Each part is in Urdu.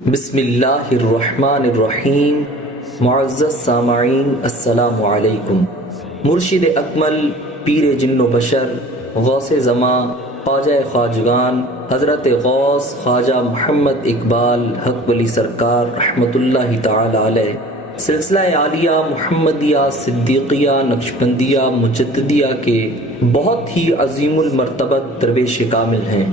بسم اللہ الرحمن الرحیم۔ معزز سامعین السلام علیکم۔ مرشد اکمل، پیر جن و بشر، غوث زماں، خواجہ خواجگان، حضرت غوث خواجہ محمد اقبال حق ولی سرکار رحمۃ اللہ تعالی علیہ، سلسلہ عالیہ محمدیہ صدیقیہ نقشبندیہ مجددیہ کے بہت ہی عظیم المرتبت درویش کامل ہیں۔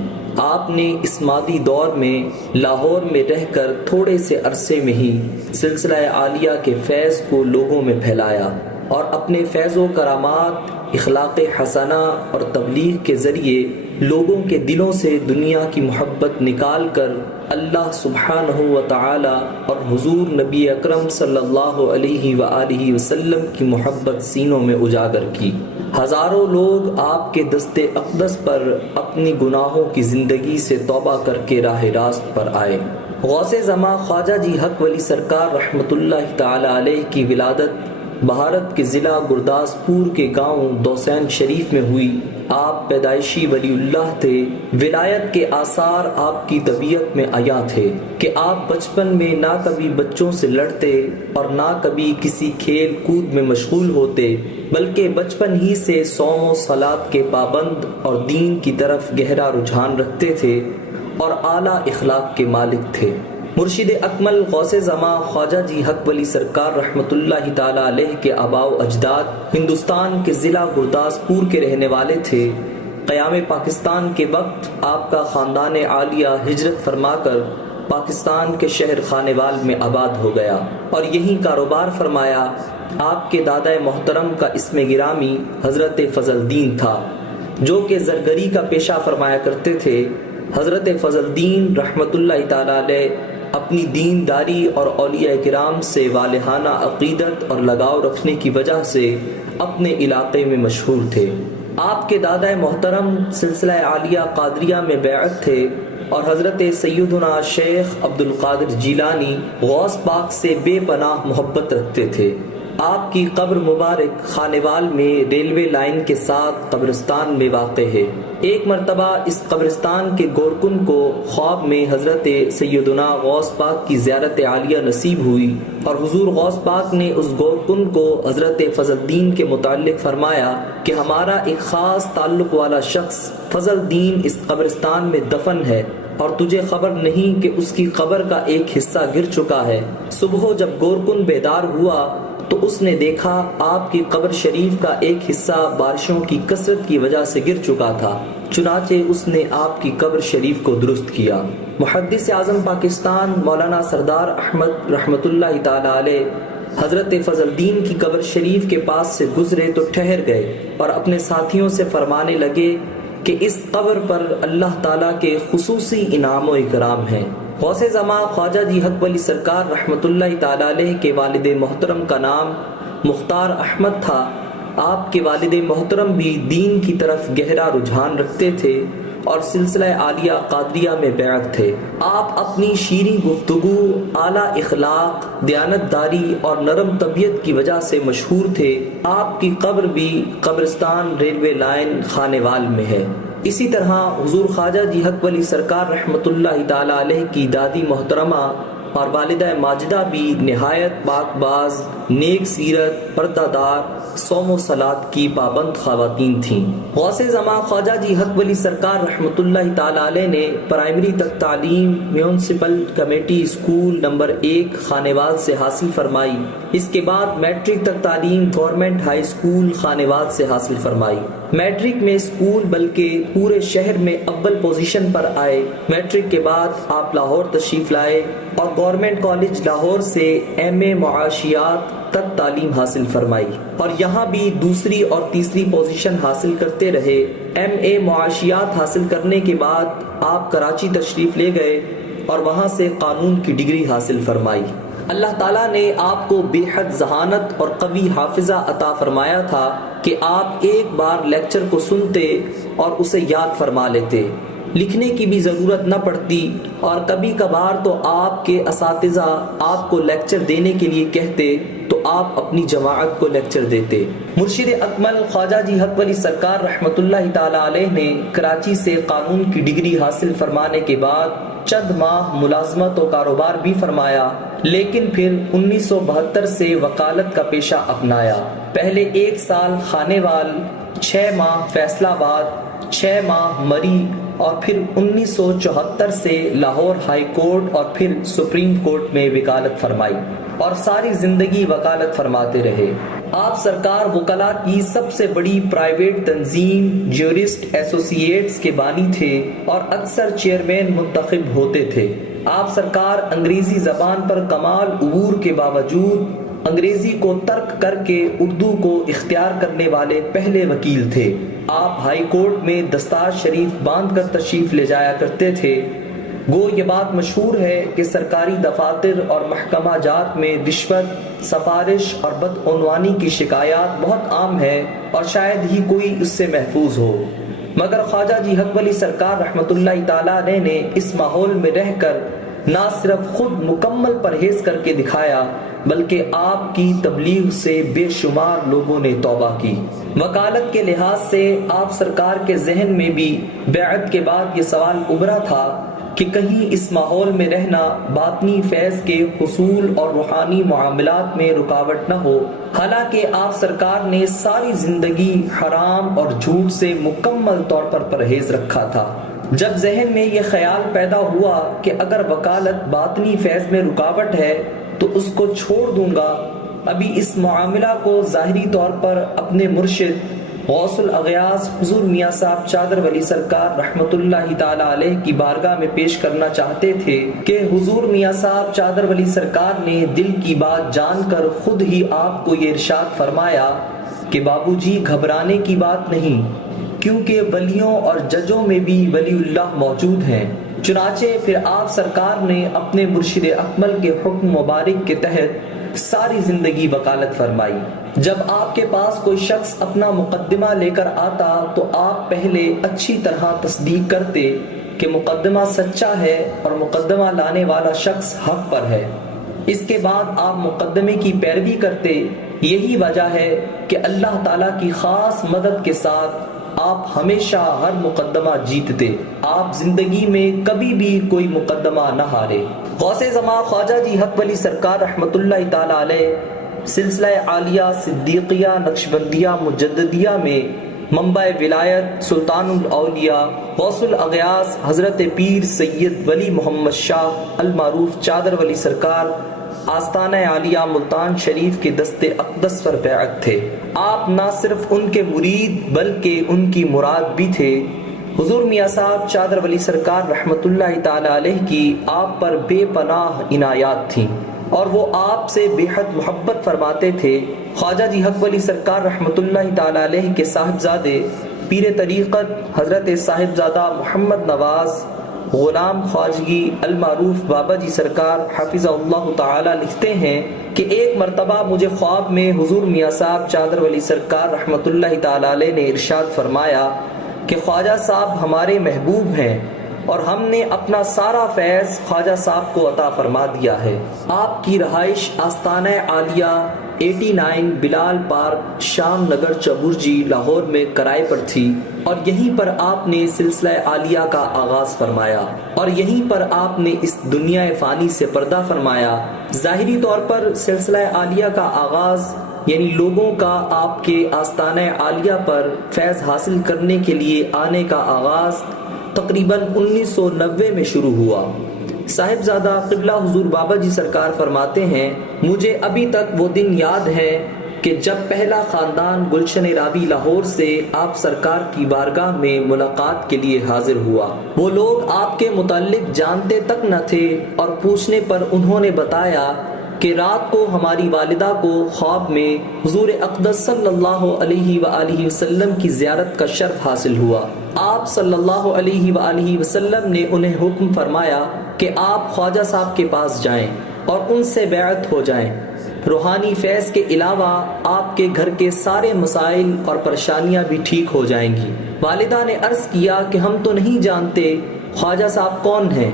آپ نے اس مادی دور میں لاہور میں رہ کر تھوڑے سے عرصے میں ہی سلسلہ عالیہ کے فیض کو لوگوں میں پھیلایا اور اپنے فیض و کرامات، اخلاق حسنہ اور تبلیغ کے ذریعے لوگوں کے دلوں سے دنیا کی محبت نکال کر اللہ سبحانہ و تعالی اور حضور نبی اکرم صلی اللہ علیہ وآلہ وسلم کی محبت سینوں میں اجاگر کی۔ ہزاروں لوگ آپ کے دست اقدس پر اپنی گناہوں کی زندگی سے توبہ کر کے راہ راست پر آئے۔ غوث زماں خواجہ جی حق ولی سرکار رحمۃ اللہ تعالی علیہ کی ولادت بھارت کے ضلع گرداسپور کے گاؤں دوسین شریف میں ہوئی۔ آپ پیدائشی ولی اللہ تھے۔ ولایت کے آثار آپ کی طبیعت میں عیاں تھے کہ آپ بچپن میں نہ کبھی بچوں سے لڑتے اور نہ کبھی کسی کھیل کود میں مشغول ہوتے، بلکہ بچپن ہی سے صوم و صلاۃ کے پابند اور دین کی طرف گہرا رجحان رکھتے تھے اور اعلیٰ اخلاق کے مالک تھے۔ مرشد اکمل غوث زماں خواجہ جی حق ولی سرکار رحمۃ اللہ تعالی علیہ کے آباء و اجداد ہندوستان کے ضلع گرداسپور کے رہنے والے تھے۔ قیام پاکستان کے وقت آپ کا خاندان عالیہ ہجرت فرما کر پاکستان کے شہر خانوال میں آباد ہو گیا اور یہیں کاروبار فرمایا۔ آپ کے دادا محترم کا اسم گرامی حضرت فضل دین تھا، جو کہ زرگری کا پیشہ فرمایا کرتے تھے۔ حضرت فضل دین رحمۃ اللہ تعالی علیہ اپنی دینداری اور اولیاء کرام سے والہانہ عقیدت اور لگاؤ رکھنے کی وجہ سے اپنے علاقے میں مشہور تھے۔ آپ کے دادا محترم سلسلہ عالیہ قادریہ میں بیعت تھے اور حضرت سیدنا شیخ عبد القادر جیلانی غوث پاک سے بے پناہ محبت رکھتے تھے۔ آپ کی قبر مبارک خانوال میں ریلوے لائن کے ساتھ قبرستان میں واقع ہے۔ ایک مرتبہ اس قبرستان کے گورکن کو خواب میں حضرت سیدنا غوث پاک کی زیارت عالیہ نصیب ہوئی اور حضور غوث پاک نے اس گورکن کو حضرت فضل دین کے متعلق فرمایا کہ ہمارا ایک خاص تعلق والا شخص فضل دین اس قبرستان میں دفن ہے اور تجھے خبر نہیں کہ اس کی قبر کا ایک حصہ گر چکا ہے۔ صبح جب گورکن بیدار ہوا تو اس نے دیکھا آپ کی قبر شریف کا ایک حصہ بارشوں کی کثرت کی وجہ سے گر چکا تھا، چنانچہ اس نے آپ کی قبر شریف کو درست کیا۔ محدث اعظم پاکستان مولانا سردار احمد رحمۃ اللہ تعالی علیہ حضرت فضل دین کی قبر شریف کے پاس سے گزرے تو ٹھہر گئے اور اپنے ساتھیوں سے فرمانے لگے کہ اس قبر پر اللہ تعالیٰ کے خصوصی انعام و اکرام ہیں۔ غوث زماں خواجہ جی حق ولی سرکار رحمۃ اللہ تعالی علیہ کے والد محترم کا نام مختار احمد تھا۔ آپ کے والد محترم بھی دین کی طرف گہرا رجحان رکھتے تھے اور سلسلہ عالیہ قادریہ میں بیعت تھے۔ آپ اپنی شیریں گفتگو، اعلیٰ اخلاق، دیانتداری اور نرم طبیعت کی وجہ سے مشہور تھے۔ آپ کی قبر بھی قبرستان ریلوے لائن خانوال میں ہے۔ اسی طرح حضور خواجہ جی حق ولی سرکار رحمۃ اللہ تعالی علیہ کی دادی محترمہ اور والدہ ماجدہ بھی نہایت پاک باز، نیک سیرت، پردہ دار، صوم و صلاۃ کی پابند خواتین تھیں۔ غوث زماں خواجہ جی حق ولی سرکار رحمۃ اللہ تعالی علیہ نے پرائمری تک تعلیم municipal committee school number 1 Khanewal سے حاصل فرمائی۔ اس کے بعد میٹرک تک تعلیم گورنمنٹ ہائی اسکول خانوال سے حاصل فرمائی۔ میٹرک میں اسکول بلکہ پورے شہر میں اول پوزیشن پر آئے۔ میٹرک کے بعد آپ لاہور تشریف لائے اور گورنمنٹ کالج لاہور سے ایم اے معاشیات تک تعلیم حاصل فرمائی اور یہاں بھی دوسری اور تیسری پوزیشن حاصل کرتے رہے۔ ایم اے معاشیات حاصل کرنے کے بعد آپ کراچی تشریف لے گئے اور وہاں سے قانون کی ڈگری حاصل فرمائی۔ اللہ تعالیٰ نے آپ کو بے حد ذہانت اور قوی حافظہ عطا فرمایا تھا کہ آپ ایک بار لیکچر کو سنتے اور اسے یاد فرما لیتے۔ لکھنے کی بھی ضرورت نہ پڑتی، اور کبھی کبھار تو آپ کے اساتذہ آپ کو لیکچر دینے کے لیے کہتے تو آپ اپنی جماعت کو لیکچر دیتے۔ مرشد اکمل خواجہ جی حق ولی سرکار رحمۃ اللہ تعالی علیہ نے کراچی سے قانون کی ڈگری حاصل فرمانے کے بعد چند ماہ ملازمت و کاروبار بھی فرمایا، لیکن پھر 1972 سے وکالت کا پیشہ اپنایا۔ پہلے 1 سال خانیوال، 6 ماہ فیصل آباد، 6 ماہ مری، اور پھر 1974 سے لاہور ہائی کورٹ اور پھر سپریم کورٹ میں وکالت فرمائی، اور ساری زندگی وکالت فرماتے رہے۔ آپ سرکار وکلاء کی سب سے بڑی پرائیویٹ تنظیم جیورسٹ ایسوسی ایٹس کے بانی تھے اور اکثر چیئرمین منتخب ہوتے تھے۔ آپ سرکار انگریزی زبان پر کمال عبور کے باوجود انگریزی کو ترک کر کے اردو کو اختیار کرنے والے پہلے وکیل تھے۔ آپ ہائی کورٹ میں دستار شریف باندھ کر تشریف لے جایا کرتے تھے۔ گو یہ بات مشہور ہے کہ سرکاری دفاتر اور محکمہ جات میں رشوت، سفارش اور بدعنوانی کی شکایات بہت عام ہے اور شاید ہی کوئی اس سے محفوظ ہو، مگر خواجہ جی حق ولی سرکار رحمۃ اللہ تعالیٰ علیہ نے اس ماحول میں رہ کر نہ صرف خود مکمل پرہیز کر کے دکھایا بلکہ آپ کی تبلیغ سے بے شمار لوگوں نے توبہ کی۔ وکالت کے لحاظ سے آپ سرکار کے ذہن میں بھی بیعت کے بعد یہ سوال ابھرا تھا کہ کہیں اس ماحول میں رہنا باطنی فیض کے حصول اور روحانی معاملات میں رکاوٹ نہ ہو، حالانکہ آپ سرکار نے ساری زندگی حرام اور جھوٹ سے مکمل طور پر پرہیز رکھا تھا۔ جب ذہن میں یہ خیال پیدا ہوا کہ اگر وکالت باطنی فیض میں رکاوٹ ہے تو اس کو چھوڑ دوں گا، ابھی اس معاملہ کو ظاہری طور پر اپنے مرشد غوث الاغیاث حضور میاں صاحب چادر ولی سرکار رحمۃ اللہ تعالی علیہ کی بارگاہ میں پیش کرنا چاہتے تھے کہ حضور میاں صاحب چادر ولی سرکار نے دل کی بات جان کر خود ہی آپ کو یہ ارشاد فرمایا کہ بابو جی گھبرانے کی بات نہیں، کیونکہ ولیوں اور ججوں میں بھی ولی اللہ موجود ہیں۔ چنانچہ پھر آپ سرکار نے اپنے مرشد اکمل کے حکم مبارک کے تحت ساری زندگی وکالت فرمائی۔ جب آپ کے پاس کوئی شخص اپنا مقدمہ لے کر آتا تو آپ پہلے اچھی طرح تصدیق کرتے کہ مقدمہ سچا ہے اور مقدمہ لانے والا شخص حق پر ہے۔ اس کے بعد آپ مقدمے کی پیروی کرتے۔ یہی وجہ ہے کہ اللہ تعالیٰ کی خاص مدد کے ساتھ آپ ہمیشہ ہر مقدمہ جیتتے۔ آپ زندگی میں کبھی بھی کوئی مقدمہ نہ ہارے۔ غوث زمان خواجہ جی حق ولی سرکار رحمۃ اللہ تعالی علیہ سلسلہ عالیہ صدیقیہ نقشبندیہ مجددیہ میں منبع ولایت سلطان الاولیاء غوث الاغیاث حضرت پیر سید ولی محمد شاہ المعروف چادر ولی سرکار آستانہ عالیہ ملتان شریف کے دست اقدس پر بیعت تھے۔ آپ نہ صرف ان کے مرید بلکہ ان کی مراد بھی تھے۔ حضور میاں صاحب چادر ولی سرکار رحمۃ اللہ تعالی علیہ کی آپ پر بے پناہ عنایات تھیں اور وہ آپ سے بے حد محبت فرماتے تھے۔ خواجہ جی حق ولی سرکار رحمۃ اللہ تعالی علیہ کے صاحبزادے پیر طریقت حضرت صاحبزادہ محمد نواز غلام خواجگی المعروف بابا جی سرکار حافظ اللہ تعالی لکھتے ہیں کہ ایک مرتبہ مجھے خواب میں حضور میاں صاحب چادر ولی سرکار رحمۃ اللہ تعالی علیہ نے ارشاد فرمایا کہ خواجہ صاحب ہمارے محبوب ہیں اور ہم نے اپنا سارا فیض خواجہ صاحب کو عطا فرما دیا ہے۔ آپ کی رہائش آستانہ عالیہ 89 بلال پارک شام نگر چبرجی لاہور میں کرائے پر تھی اور یہیں پر آپ نے سلسلہ عالیہ کا آغاز فرمایا اور یہیں پر آپ نے اس دنیا فانی سے پردہ فرمایا۔ ظاہری طور پر سلسلہ عالیہ کا آغاز یعنی لوگوں کا آپ کے آستانہ عالیہ پر فیض حاصل کرنے کے لیے آنے کا آغاز تقریباً 1990 میں شروع ہوا۔ صاحبزادہ قبلہ حضور بابا جی سرکار فرماتے ہیں مجھے ابھی تک وہ دن یاد ہے کہ جب پہلا خاندان گلشن رابی لاہور سے آپ سرکار کی بارگاہ میں ملاقات کے لیے حاضر ہوا۔ وہ لوگ آپ کے متعلق جانتے تک نہ تھے اور پوچھنے پر انہوں نے بتایا کہ رات کو ہماری والدہ کو خواب میں حضور اقدس صلی اللہ علیہ وآلہ وسلم کی زیارت کا شرف حاصل ہوا۔ آپ صلی اللہ علیہ وآلہ وسلم نے انہیں حکم فرمایا کہ آپ خواجہ صاحب کے پاس جائیں اور ان سے بیعت ہو جائیں۔ روحانی فیض کے علاوہ آپ کے گھر کے سارے مسائل اور پریشانیاں بھی ٹھیک ہو جائیں گی۔ والدہ نے عرض کیا کہ ہم تو نہیں جانتے خواجہ صاحب کون ہیں؟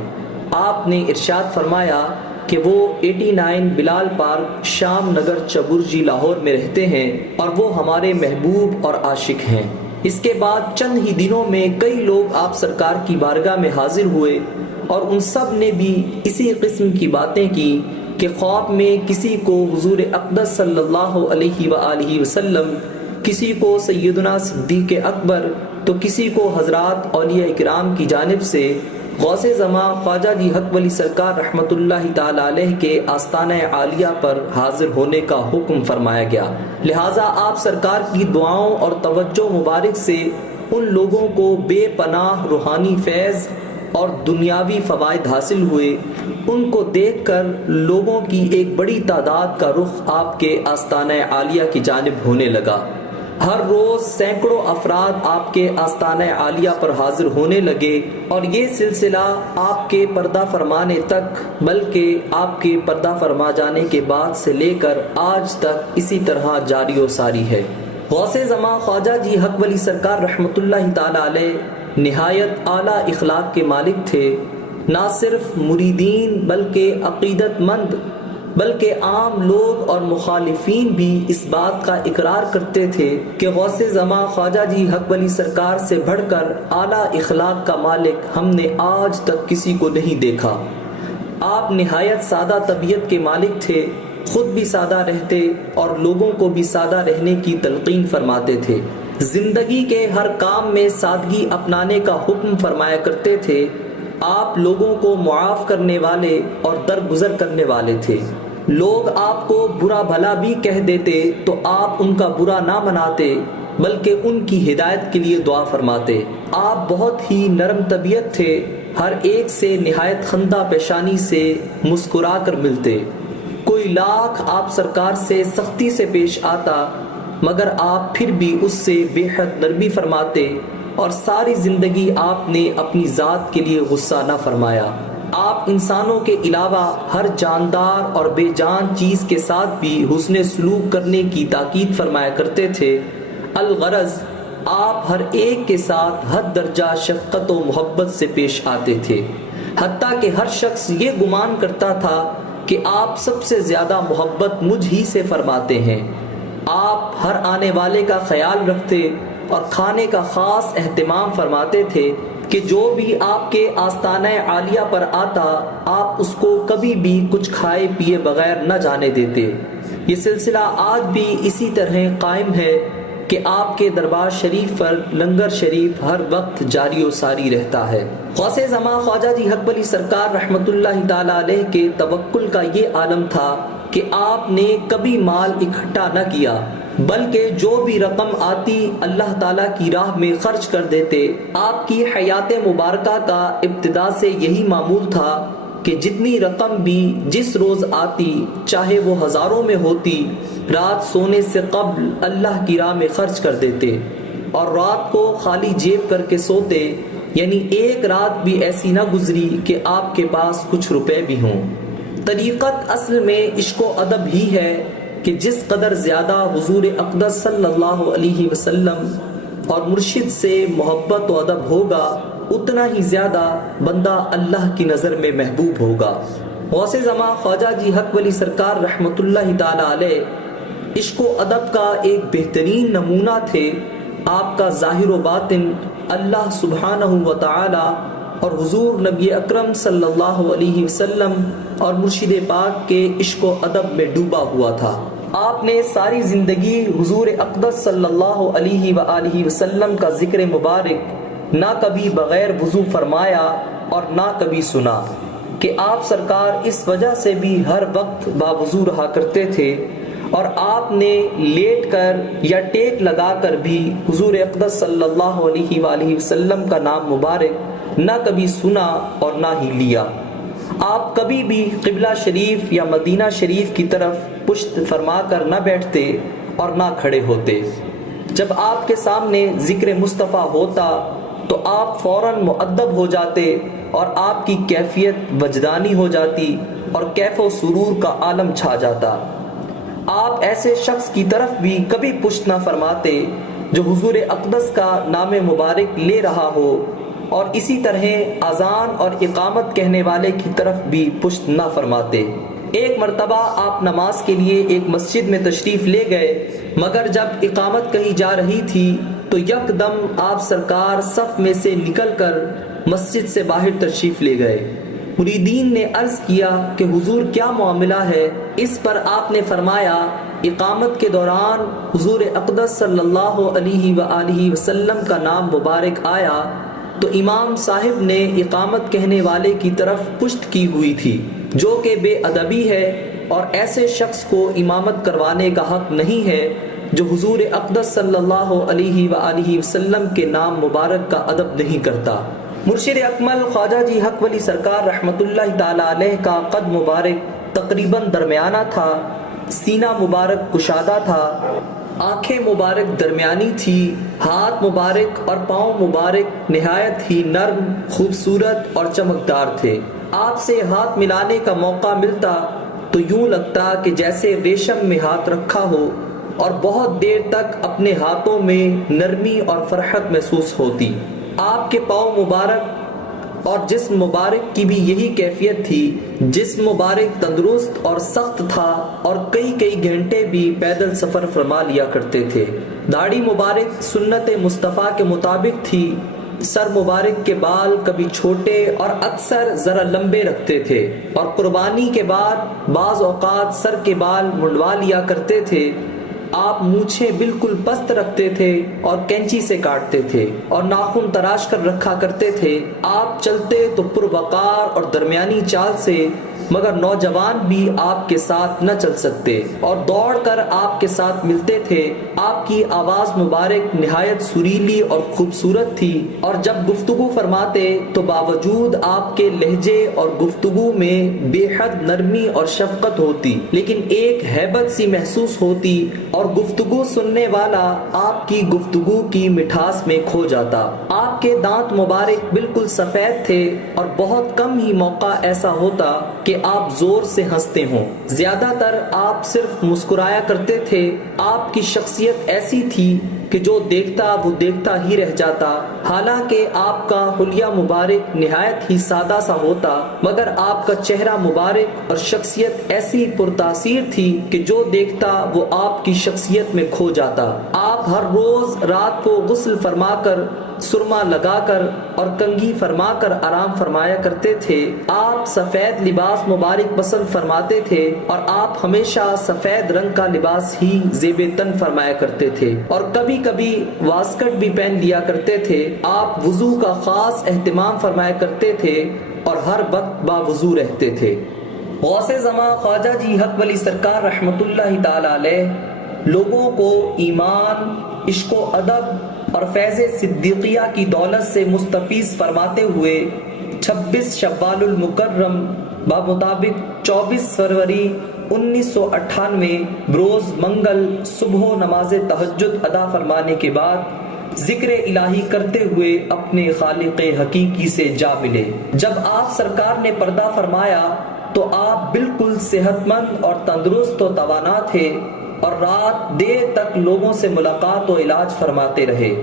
آپ نے ارشاد فرمایا کہ وہ 89 بلال پارک، شام نگر، چبرجی، لاہور میں رہتے ہیں اور وہ ہمارے محبوب اور عاشق ہیں۔ اس کے بعد چند ہی دنوں میں کئی لوگ آپ سرکار کی بارگاہ میں حاضر ہوئے اور ان سب نے بھی اسی قسم کی باتیں کی کہ خواب میں کسی کو حضور اقدس صلی اللہ علیہ وآلہ وسلم، کسی کو سیدنا صدیق اکبر، تو کسی کو حضرات اولیاء کرام کی جانب سے غوث زماں خواجہ جی حق ولی سرکار رحمت اللہ تعالی علیہ کے آستانہ عالیہ پر حاضر ہونے کا حکم فرمایا گیا۔ لہٰذا آپ سرکار کی دعاؤں اور توجہ مبارک سے ان لوگوں کو بے پناہ روحانی فیض اور دنیاوی فوائد حاصل ہوئے۔ ان کو دیکھ کر لوگوں کی ایک بڑی تعداد کا رخ آپ کے آستانہ عالیہ کی جانب ہونے لگا۔ ہر روز سینکڑوں افراد آپ کے آستانہ عالیہ پر حاضر ہونے لگے اور یہ سلسلہ آپ کے پردہ فرمانے تک، بلکہ آپ کے پردہ فرما جانے کے بعد سے لے کر آج تک اسی طرح جاری و ساری ہے۔ غوث زماں خواجہ جی حق ولی سرکار رحمت اللہ تعالی علیہ نہایت اعلیٰ اخلاق کے مالک تھے۔ نہ صرف مریدین بلکہ عقیدت مند، بلکہ عام لوگ اور مخالفین بھی اس بات کا اقرار کرتے تھے کہ غوث زماں خواجہ جی حق ولی سرکار سے بڑھ کر اعلیٰ اخلاق کا مالک ہم نے آج تک کسی کو نہیں دیکھا۔ آپ نہایت سادہ طبیعت کے مالک تھے، خود بھی سادہ رہتے اور لوگوں کو بھی سادہ رہنے کی تلقین فرماتے تھے۔ زندگی کے ہر کام میں سادگی اپنانے کا حکم فرمایا کرتے تھے۔ آپ لوگوں کو معاف کرنے والے اور درگزر کرنے والے تھے۔ لوگ آپ کو برا بھلا بھی کہہ دیتے تو آپ ان کا برا نہ مناتے بلکہ ان کی ہدایت کے لیے دعا فرماتے۔ آپ بہت ہی نرم طبیعت تھے، ہر ایک سے نہایت خندہ پیشانی سے مسکرا کر ملتے۔ کوئی لاکھ آپ سرکار سے سختی سے پیش آتا مگر آپ پھر بھی اس سے بے حد نرمی فرماتے اور ساری زندگی آپ نے اپنی ذات کے لیے غصہ نہ فرمایا۔ آپ انسانوں کے علاوہ ہر جاندار اور بے جان چیز کے ساتھ بھی حسن سلوک کرنے کی تاکید فرمایا کرتے تھے۔ الغرض آپ ہر ایک کے ساتھ حد درجہ شفقت و محبت سے پیش آتے تھے، حتیٰ کہ ہر شخص یہ گمان کرتا تھا کہ آپ سب سے زیادہ محبت مجھ ہی سے فرماتے ہیں۔ آپ ہر آنے والے کا خیال رکھتے اور کھانے کا خاص اہتمام فرماتے تھے کہ جو بھی آپ کے آستانہ عالیہ پر آتا آپ اس کو کبھی بھی کچھ کھائے پیے بغیر نہ جانے دیتے۔ یہ سلسلہ آج بھی اسی طرح قائم ہے کہ آپ کے دربار شریف پر لنگر شریف ہر وقت جاری و ساری رہتا ہے۔ غوث زماں خواجہ جی حق ولی سرکار رحمت اللہ تعالی علیہ کے توکل کا یہ عالم تھا کہ آپ نے کبھی مال اکٹھا نہ کیا بلکہ جو بھی رقم آتی اللہ تعالیٰ کی راہ میں خرچ کر دیتے۔ آپ کی حیات مبارکہ کا ابتدا سے یہی معمول تھا کہ جتنی رقم بھی جس روز آتی چاہے وہ ہزاروں میں ہوتی، رات سونے سے قبل اللہ کی راہ میں خرچ کر دیتے اور رات کو خالی جیب کر کے سوتے، یعنی ایک رات بھی ایسی نہ گزری کہ آپ کے پاس کچھ روپے بھی ہوں۔ طریقت اصل میں عشق و ادب ہی ہے کہ جس قدر زیادہ حضور اقدس صلی اللہ علیہ وسلم اور مرشد سے محبت و ادب ہوگا اتنا ہی زیادہ بندہ اللہ کی نظر میں محبوب ہوگا۔ غوث زماں خواجہ جی حق ولی سرکار رحمت اللہ تعالی علیہ عشق و ادب کا ایک بہترین نمونہ تھے۔ آپ کا ظاہر و باطن اللہ سبحانہ و تعالی اور حضور نبی اکرم صلی اللہ علیہ وسلم اور مرشد پاک کے عشق و ادب میں ڈوبا ہوا تھا۔ آپ نے ساری زندگی حضور اقدس صلی اللہ علیہ وآلہ وسلم کا ذکر مبارک نہ کبھی بغیر وضو فرمایا اور نہ کبھی سنا کہ آپ سرکار اس وجہ سے بھی ہر وقت باوضو رہا کرتے تھے، اور آپ نے لیٹ کر یا ٹیک لگا کر بھی حضور اقدس صلی اللہ علیہ وآلہ وسلم کا نام مبارک نہ کبھی سنا اور نہ ہی لیا۔ آپ کبھی بھی قبلہ شریف یا مدینہ شریف کی طرف پشت فرما کر نہ بیٹھتے اور نہ کھڑے ہوتے۔ جب آپ کے سامنے ذکر مصطفیٰ ہوتا تو آپ فوراً مؤدب ہو جاتے اور آپ کی کیفیت وجدانی ہو جاتی اور کیف و سرور کا عالم چھا جاتا۔ آپ ایسے شخص کی طرف بھی کبھی پشت نہ فرماتے جو حضور اقدس کا نام مبارک لے رہا ہو، اور اسی طرح اذان اور اقامت کہنے والے کی طرف بھی پشت نہ فرماتے۔ ایک مرتبہ آپ نماز کے لیے ایک مسجد میں تشریف لے گئے، مگر جب اقامت کہی جا رہی تھی تو یک دم آپ سرکار صف میں سے نکل کر مسجد سے باہر تشریف لے گئے۔ مریدین نے عرض کیا کہ حضور کیا معاملہ ہے؟ اس پر آپ نے فرمایا، اقامت کے دوران حضور اقدس صلی اللہ علیہ وآلہ وسلم کا نام مبارک آیا تو امام صاحب نے اقامت کہنے والے کی طرف پشت کی ہوئی تھی، جو کہ بے ادبی ہے، اور ایسے شخص کو امامت کروانے کا حق نہیں ہے جو حضور اقدس صلی اللہ علیہ وآلہ وسلم کے نام مبارک کا ادب نہیں کرتا۔ مرشد اکمل خواجہ جی حق ولی سرکار رحمت اللہ تعالی علیہ کا قد مبارک تقریباً درمیانہ تھا، سینہ مبارک کشادہ تھا، آنکھیں مبارک درمیانی تھی، ہاتھ مبارک اور پاؤں مبارک نہایت ہی نرم، خوبصورت اور چمکدار تھے۔ آپ سے ہاتھ ملانے کا موقع ملتا تو یوں لگتا کہ جیسے ریشم میں ہاتھ رکھا ہو، اور بہت دیر تک اپنے ہاتھوں میں نرمی اور فرحت محسوس ہوتی۔ آپ کے پاؤں مبارک اور جسم مبارک کی بھی یہی کیفیت تھی۔ جسم مبارک تندرست اور سخت تھا، اور کئی گھنٹے بھی پیدل سفر فرما لیا کرتے تھے۔ داڑھی مبارک سنت مصطفیٰ کے مطابق تھی۔ سر مبارک کے بال کبھی چھوٹے اور اکثر ذرا لمبے رکھتے تھے، اور قربانی کے بعد بعض اوقات سر کے بال منڈوا لیا کرتے تھے۔ آپ مونچھیں بالکل پست رکھتے تھے اور کینچی سے کاٹتے تھے، اور ناخن تراش کر رکھا کرتے تھے۔ آپ چلتے تو پروقار اور درمیانی چال سے، مگر نوجوان بھی آپ کے ساتھ نہ چل سکتے، اور دوڑ کر آپ کے ساتھ ملتے تھے۔ آپ کی آواز مبارک نہایت سریلی اور خوبصورت تھی، اور جب گفتگو فرماتے تو باوجود آپ کے لہجے اور گفتگو میں بے حد نرمی اور شفقت ہوتی، لیکن ایک ہیبت سی محسوس ہوتی، اور گفتگو سننے والا آپ کی گفتگو کی مٹھاس میں کھو جاتا۔ آپ کے دانت مبارک بالکل سفید تھے، اور بہت کم ہی موقع ایسا ہوتا کہ آپ زور سے ہنستے ہوں، زیادہ تر آپ صرف مسکرایا کرتے تھے۔ آپ کی شخصیت ایسی تھی کہ جو دیکھتا وہ دیکھتا ہی رہ جاتا۔ حالانکہ آپ کا حلیہ مبارک نہایت ہی سادہ سا ہوتا، مگر آپ کا چہرہ مبارک اور شخصیت ایسی پرتاثیر تھی کہ جو دیکھتا وہ آپ کی شخصیت میں کھو جاتا۔ آپ ہر روز رات کو غسل فرما کر، سرما لگا کر اور کنگھی فرما کر آرام فرمایا کرتے تھے۔ آپ سفید لباس مبارک پسند فرماتے تھے، اور آپ ہمیشہ سفید رنگ کا لباس ہی زیب تن فرمایا کرتے تھے، اور کبھی کبھی واسکٹ بھی پہن لیا کرتے تھے۔ آپ وضو کا خاص اہتمام فرمایا کرتے تھے، اور ہر وقت باوضو رہتے تھے۔ غوث زمان خواجہ جی حق ولی سرکار رحمت اللہ تعالی علیہ لوگوں کو ایمان، عشق و ادب اور فیض صدیقیہ کی دولت سے مستفیض فرماتے ہوئے 26 شوال المکرم بمطابق 24 فروری 1998 بروز منگل صبح نماز تہجد ادا فرمانے کے بعد ذکر الہی کرتے ہوئے اپنے خالق حقیقی سے جا ملے۔ جب آپ سرکار نے پردہ فرمایا تو آپ بالکل صحت مند اور تندرست و توانا تھے، اور رات دیر تک لوگوں سے ملاقات و علاج فرماتے رہے،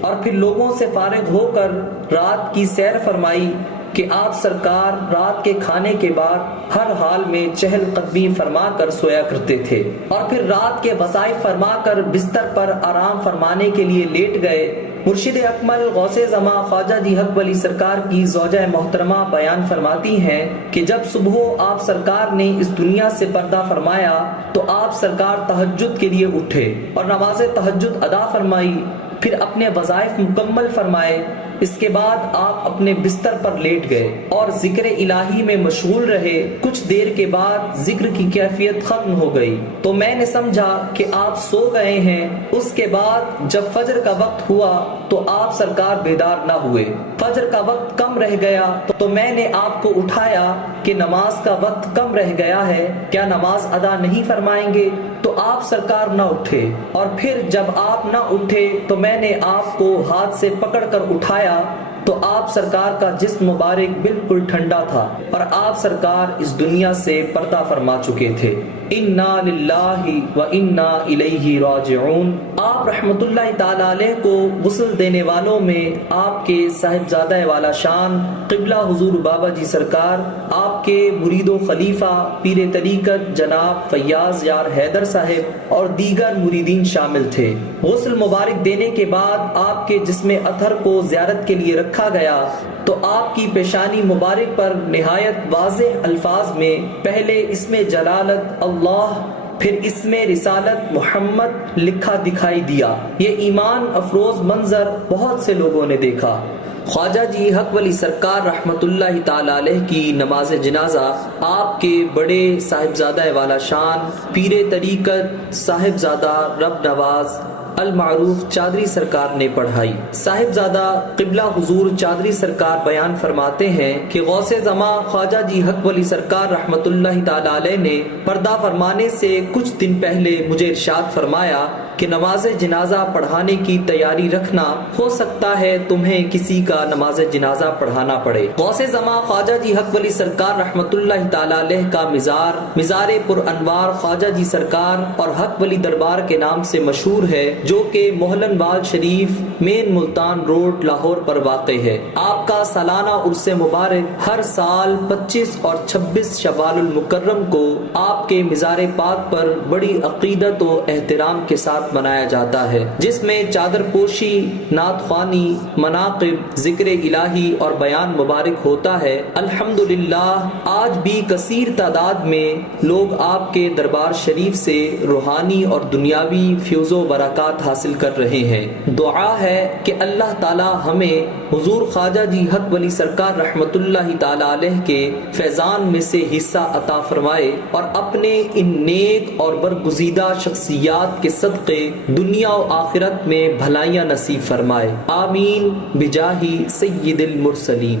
اور پھر لوگوں سے فارغ ہو کر رات کی سیر فرمائی کہ آپ سرکار رات کے کھانے کے بعد ہر حال میں چہل قدمی فرما کر سویا کرتے تھے، اور پھر رات کے وظائف فرما کر بستر پر آرام فرمانے کے لیے لیٹ گئے۔ مرشد اکمل غوث زمان خواجہ جی حق ولی سرکار کی زوجہ محترمہ بیان فرماتی ہیں کہ جب صبح آپ سرکار نے اس دنیا سے پردہ فرمایا تو آپ سرکار تہجد کے لیے اٹھے اور نماز تہجد ادا فرمائی، پھر اپنے وظائف مکمل فرمائے۔ اس کے بعد آپ اپنے بستر پر لیٹ گئے اور ذکر الہی میں مشغول رہے۔ کچھ دیر کے بعد ذکر کی کیفیت ختم ہو گئی تو میں نے سمجھا کہ آپ سو گئے ہیں۔ اس کے بعد جب فجر کا وقت ہوا تو آپ سرکار بیدار نہ ہوئے۔ فجر کا وقت کم رہ گیا تو میں نے آپ کو اٹھایا کہ نماز کا وقت کم رہ گیا ہے، کیا نماز ادا نہیں فرمائیں گے؟ تو آپ سرکار نہ اٹھے، اور پھر جب آپ نہ اٹھے تو میں نے آپ کو ہاتھ سے پکڑ کر اٹھایا تو آپ سرکار کا جسم مبارک بالکل ٹھنڈا تھا، اور آپ سرکار اس دنیا سے پردہ فرما چکے تھے۔ انا للہ و انا الیہ راجعون۔ آپ رحمت اللہ تعالی علیہ کو غسل دینے والوں میں آپ کے صاحبزادہ والا شان قبلہ حضور بابا جی سرکار، آپ کے مرید و خلیفہ پیر طریقت جناب فیاض یار حیدر صاحب اور دیگر مریدین شامل تھے۔ غسل مبارک دینے کے بعد آپ کے جسم اطہر کو زیارت کے لیے رکھا گیا تو آپ کی پیشانی مبارک پر نہایت واضح الفاظ میں پہلے اسم جلالت اللہ پھر اسم رسالت محمد لکھا دکھائی دیا۔ یہ ایمان افروز منظر بہت سے لوگوں نے دیکھا۔ خواجہ جی حق ولی سرکار رحمت اللہ تعالی علیہ کی نماز جنازہ آپ کے بڑے صاحبزادہ والا شان پیر طریقت صاحبزادہ رب نواز المعروف چادری سرکار نے پڑھائی۔ صاحبزادہ قبلہ حضور چادری سرکار بیان فرماتے ہیں کہ غوث زمان خواجہ جی حق ولی سرکار رحمت اللہ تعالی علیہ نے پردہ فرمانے سے کچھ دن پہلے مجھے ارشاد فرمایا کہ نماز جنازہ پڑھانے کی تیاری رکھنا، ہو سکتا ہے تمہیں کسی کا نماز جنازہ پڑھانا پڑے۔ غوث زمان خواجہ جی حق ولی سرکار رحمت اللہ تعالی علیہ کا مزار پر انوار خواجہ جی سرکار اور حق ولی دربار کے نام سے مشہور ہے، جو کہ محلن وال شریف مین ملتان روڈ لاہور پر واقع ہے۔ آپ کا سالانہ عرس مبارک ہر سال 25 اور 26 شوال المکرم کو آپ کے مزار پاک پر بڑی عقیدت و احترام کے ساتھ منایا جاتا ہے، جس میں چادر پوشی، نعت خوانی، مناقب، ذکر الہی اور بیان مبارک ہوتا ہے۔ الحمدللہ آج بھی کثیر تعداد میں لوگ آپ کے دربار شریف سے روحانی اور دنیاوی فیوز و برکات حاصل کر رہے ہیں۔ دعا ہے کہ اللہ تعالی ہمیں حضور خواجہ جی حق ولی سرکار رحمت اللہ تعالی علیہ کے فیضان میں سے حصہ عطا فرمائے اور اپنے ان نیک اور برگزیدہ شخصیات کے صدقے دنیا و آخرت میں بھلائیاں نصیب فرمائے۔ آمین بجاہ سید المرسلین۔